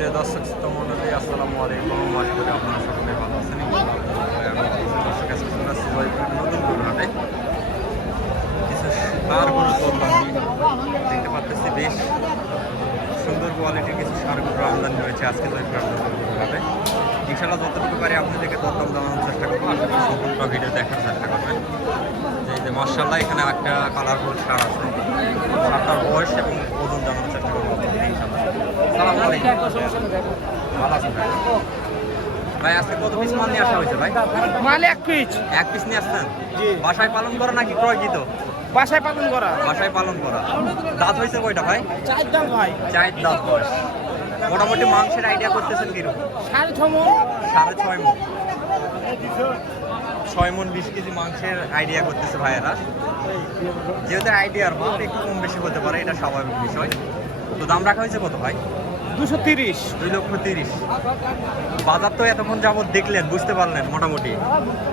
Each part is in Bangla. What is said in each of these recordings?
প্রিয় দর্শক মন্ডলী, আসসালামু আলাইকুম। আশা করি আপনারা সকলে ভালো আছেন। দর্শক আজকে চলে আসছি নতুন গরুহাটে। কিছু সার গরু দেখতে পাচ্ছি, বেশ সুন্দর কোয়ালিটির কিছু সার গরুর আমদানি হয়েছে আজকে গরুহাটে। ইনশাল্লাহ যতটুকু পারি আপনাদেরকে দরদাম জানানোর চেষ্টা করবো। আশা করি সম্পূর্ণ ভিডিও দেখার চেষ্টা করবেন। যে মার্শাল্লাহ এখানে একটা কালারফুল সার আছে, সারটার বয়স এবং ওজন জানানোর চেষ্টা করবো ইনশাল্লাহ। আসসালামু আলাইকুম। ভালো আছেন ভাই? ভাই আজকে কত পিস মাল নিয়ে আসা হয়েছে ভাই? মাল এক পিস নিয়ে আসছেন? বাসায় পালন করা নাকি ক্রয়কৃত? বাসায় পালন করা। বাসায় পালন করা। দাঁত হয়েছে কয়টা ভাই? 4 দাঁত ভাই। 4 দাঁত বয়স। মোটামুটি মাংসের আইডিয়া করতেছেন কিরকম? 6.5 মণ। 6.5 মণ। 6 মণ 20 কেজি মাংসের আইডিয়া করতেছে ভাইয়েরা। যেহেতু আইডিয়ার মাল একটু কম বেশি হতে পারে, এটা স্বাভাবিক বিষয়। তো দাম রাখা হয়েছে কত ভাই? 230। 2,30,000। বাজার তো এতক্ষণ যাবত দেখলেন, বুঝতে পারলেন মোটামুটি।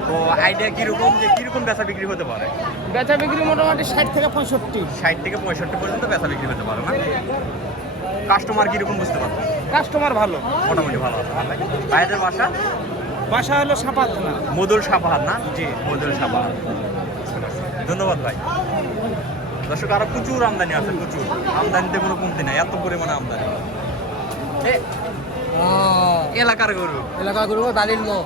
তো আইডিয়া কিরকম, যে কিরকম বেচা বিক্রি হতে পারে? বেচা বিক্রি মোটামুটি 60 থেকে 65। 60 থেকে 65 পর্যন্ত বেচা বিক্রি হতে পারে না? কাস্টমার কিরকম বুঝতে পারবো? কাস্টমার ভালো, মোটামুটি ভালো আছে ভাই। ভাইদের বাসা হলো সাপাত না, মদুল সাপাহার না? জি, মদুল সাপাহার। ধন্যবাদ ভাই। দর্শক আরো প্রচুর আমদানি আছে, প্রচুর। আমদানিতে কোনো কমতি নাই, এত পরিমাণে আমদানি। এলাকার গরু, দালিল নো।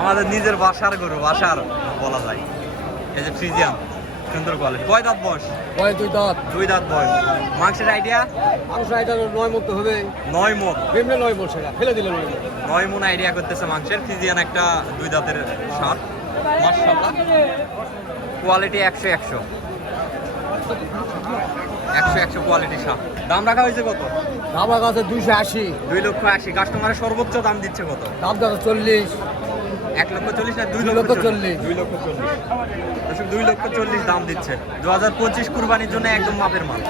আমাদের নিজের বাসার গরু, বাসার বলা যায়। এই যে ফ্রিজিয়াম, সুন্দর কোয়ালিটি। কয় দাঁত বয়স? 2 দাঁত। 2 দাঁত বয়স। মাংসের আইডিয়া? মাংস এটা 9 মণ তো হবে। 9 মণ। বেমনে 9 মণ, সেটা ফেলে দিলে 9 মণ। 9 মণ আইডিয়া করতেছে মাংসের। ফ্রিজিয়ান একটা 2 দাঁতের সার। মাশাআল্লাহ, কোয়ালিটি 100 কোয়ালিটি সার। দাম রাখা হয়েছে কত? আমার কাছে 280। 2,80,000। কাস্টমারের সর্বোচ্চ দাম দিচ্ছে কত? দাম দাম 40। 1,40,000 না 2,40,000? 2,40,000 দাম দিচ্ছে। 2025 কুরবানির জন্য একদম মাপের মাল।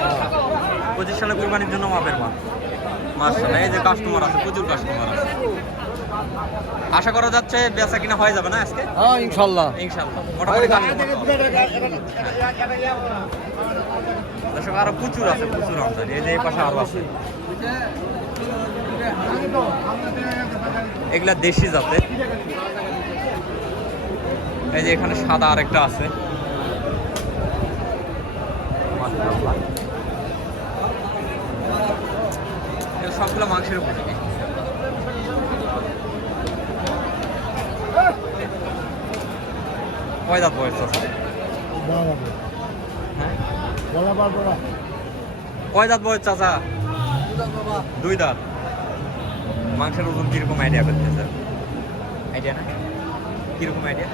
25 সালে কুরবানির জন্য মাপের মাল। মাশাআল্লাহ, এই যে কাস্টমার আছে, প্রচুর কাস্টমার আছে। আশা করা যাচ্ছে বেচা কিনা হয়ে যাবে না আজকে? হ্যাঁ, ইনশাআল্লাহ। মোটামুটি কাস্টমার। দর্শক আরো প্রচুর আছে, প্রচুর আমদানি। এই যে এই পাশে আরো আছে। এগুলা দেশি জাতে। এই যে এখানে সাদা আরেকটা আছে। সবগুলো মাংসের উপর থেকে। কয় দাঁত বয়স আছে? হ্যাঁ, কয় দাঁত বয়স চাচা? 2 দাঁত। মাংসের ওজন কিরকম আইডিয়া করতেছে? আইডিয়া না, কিরকম আইডিয়া?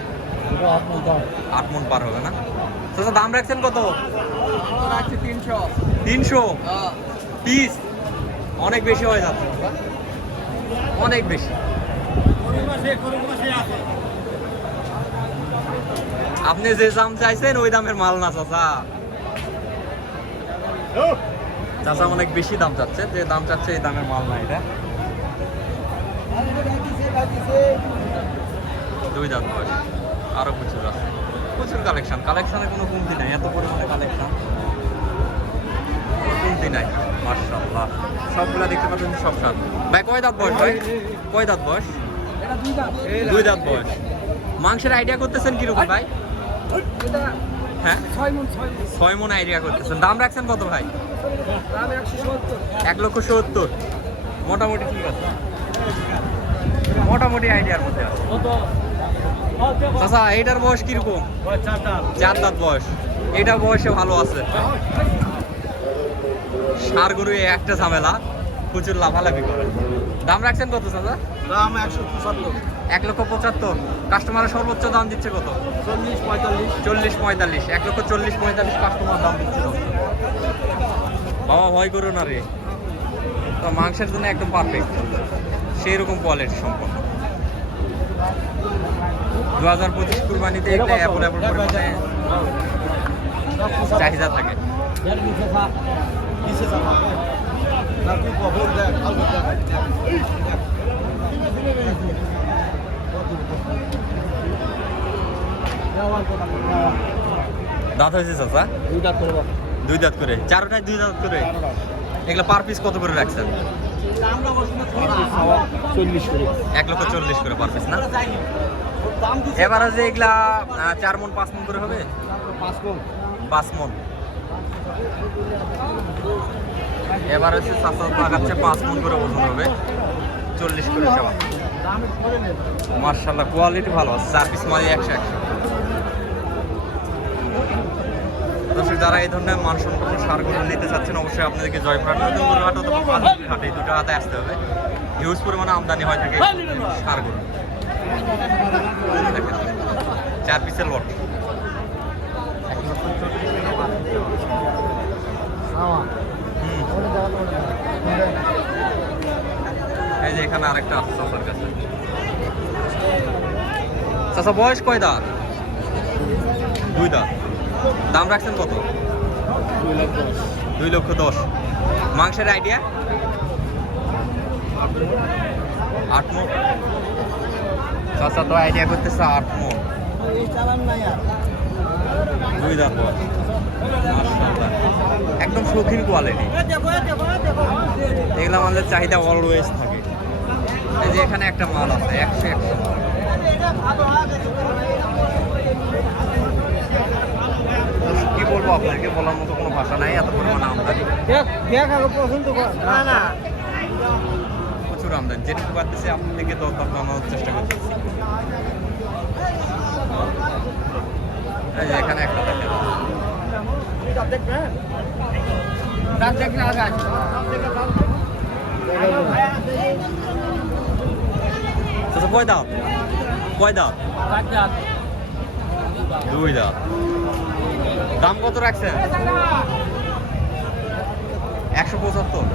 8 মণ পার হবে না? চাচা দাম রাখছেন কত? 300 পিস। অনেক বেশি হয়ে যাচ্ছে, অনেক বেশি। আপনি যে দাম চাইছেন ওই দামের মাল না চাচা। চাচা অনেক বেশি দাম চাচ্ছে, যে দাম চাচ্ছে এই দামের মাল না এটা। 2 দাঁত বয়স। আরো প্রচুর আছে, প্রচুর কালেকশন। কালেকশনের কোনো কমতি নাই, এত পরিমাণে কালেকশন, কোনো কমতি নাই। মাশাআল্লাহ, সবগুলা দেখতে পাচ্ছেন, সব সাত। ভাই কয় দাঁত বয়স? ভাই কয় দাঁত বয়স? 2 দাঁত বয়স। মাংসের আইডিয়া করতেছেন কিরকম ভাই? হ্যাঁ, 6 মণ আইডিয়া করতেছেন। দাম রাখছেন কত ভাই? 1,70,000। মোটামুটি ঠিক আছে, মোটামুটি আইডিয়ার মধ্যে আছে। চাচা এইটার বয়স কিরকম? 4 দাঁত বয়স। এটা বয়সে ভালো আছে। সার গরু একটা ঝামেলা, প্রচুর লাফালাফি করে। দাম রাখছেন কত চাচা? দাম 175। 1,75,000। কাস্টমারের সর্বোচ্চ দাম দিচ্ছে কত? 40-45। 1,40,45 কাস্টমার দাম দিচ্ছে। বাবা ভয় করো না রে, তো মাংসের জন্য একদম পারফেক্ট, সেই রকম কোয়ালিটি সম্পন্ন। 2025 কুরবানিতে একটা অ্যাভেলেবল পরিমাণে চাহিদা থাকে। দাঁত হয়েছে চাচা? 2 দাঁত করে। 2 দাঁত করে। চারোটায় 2 দাঁত করে। এগুলো পার পিস কত করে রাখছেন? 40 করে। 1,40,000 করে পার পিস না? এবার যে এগুলা 4 মন 5 মন করে হবে? 5 মন। এবার হচ্ছে চাচা লাগাচ্ছে 5 মন করে ওজন হবে, 40 করে চাওয়া। মার্শাল্লাহ কোয়ালিটি ভালো আছে, 4 পিস মাঝে 100। দর্শক যারা এই ধরনের মানসম্পন্ন সারগুলো নিতে চাচ্ছেন অবশ্যই আপনাদেরকে জয়পুরহাট নতুন হাট অথবা পাঁচমুখী হাট এই দুটো হাতে আসতে হবে। হিউজ পরিমাণে আমদানি হয় থাকে সারগুলো। দেখেন 4 পিসের লট। এই যে এখানে আরেকটা আছে চাচার কাছে। চাচা বয়স কয় দাঁত? 2 দাঁত। দাম রাখছেন কত? 2,10,000। মাংসের আইডিয়া? 8 মণ। চাচা তো আইডিয়া করতেছে 8 মণ। 2 দাঁত বয়স। মাশাআল্লাহ একদম শৌখিন কোয়ালিটি। এগুলো আমাদের চাহিদা অলওয়েজ থাকে। এই যে এখানে একটা মাল আছে 100 কি বলবো আপনাকে, বলার মতো কোনো ভাষা নাই, এত পরিমাণ আমদানি। প্রচুর আমদানি, যেটুকু পারতেছি আপনাদেরকে দরদাম জানানোর চেষ্টা করতেছি। এই যে এখানে একটা দেখেন কয় দাঁত? 2 দাঁত। দাম কত রাখছেন? 175।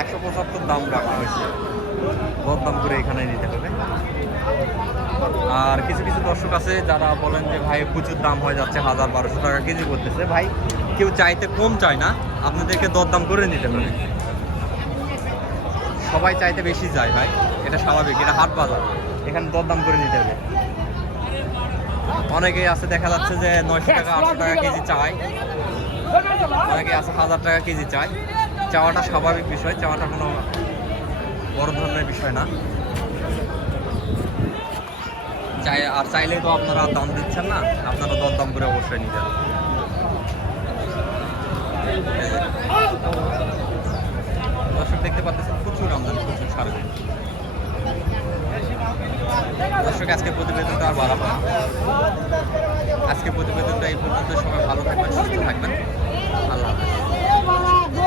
175 দাম রাখা হয়েছে, দরদাম করে এখানে নিতে হবে। আর কিছু কিছু দর্শক আছে যারা বলেন যে ভাই প্রচুর দাম হয়ে যাচ্ছে, 1,000-1,200 টাকা কেজি করতেছে। ভাই কেউ চাইতে কম চায় না, আপনাদেরকে দরদাম করে নিতে হবে। সবাই চাইতে বেশি যায় ভাই, এটা স্বাভাবিক, এটা হাট বাজার, এখানে দরদাম করে নিতে হবে। অনেকেই আছে দেখা যাচ্ছে যে 900 টাকা 800 টাকা কেজি চায়, অনেকে আছে 1,000 টাকা কেজি চায়। চাওয়াটা স্বাভাবিক বিষয়, চাওয়াটা কোনো বড় ধরনের বিষয় না। আর চাইলেই তো আপনারা দাম দিচ্ছেন না, আপনারা দরদাম করে অবশ্যই নিতে হবে। দর্শক দেখতে পাচ্ছেন প্রচুর আমদানি, প্রচুর সারগুলো। দর্শক আজকে প্রতিবেদনটা আর বাড়াবো না, আজকে প্রতিবেদনটা এই পর্যন্ত। সবাই ভালো থাকবেন, সুস্থ থাকবেন।